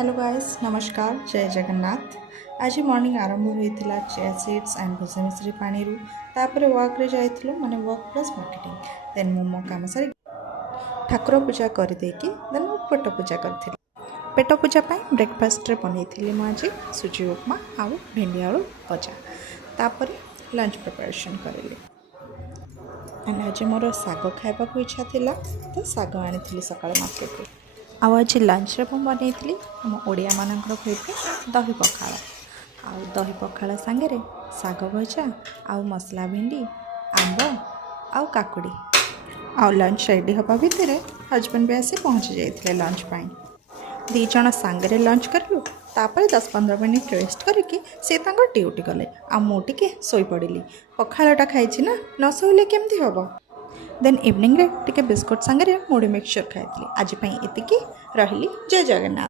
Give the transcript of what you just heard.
Hello guys, नमस्कार, जय जगन्नाथ। आज मॉर्निंग आरंभ होता चिया सीड्स एंड भूसा मिश्री पानी तापर वर्क रे जाइथिलु माने वर्क प्लस मार्केटिंग। देन मो काम सारी ठाकुर पूजा कर देकी देन मो पेट पूजा करथिलि। पेट पूजा पाई ब्रेकफास्ट रे बनैथिलि मो आज सुजी उपमा आउ भेंडी आलू भजा। तापर लंच प्रिपरेशन करली। एंड आज मोर साग खाइबा को इच्छा थिला तो साग आनी सकाळ मार्केट रे। आज लंच रे बनई आम ओडिया मानकर फेवरेट दही पखाଳ आउ दही पखाଳ सांगे साग भजा आउ मसला भिंडी आंब आउ काकुड़ी आउ लंच रेडी हवा भितर हजबैंड भी आसी पहुँची जाते लंच पाई दी जन सांगे लंच करूँ तापर 10-15 मिनिट रेस्ट करके सी ड्यूटी गले आ मुझे शोई पड़ी पखाळटा खाई ना न शोले केमती हम। देन इवनिंग रे टिके बिस्कुट सांगे मुढ़ी मिक्सचर खाई आज एतिकी रही। जय जगन्नाथ।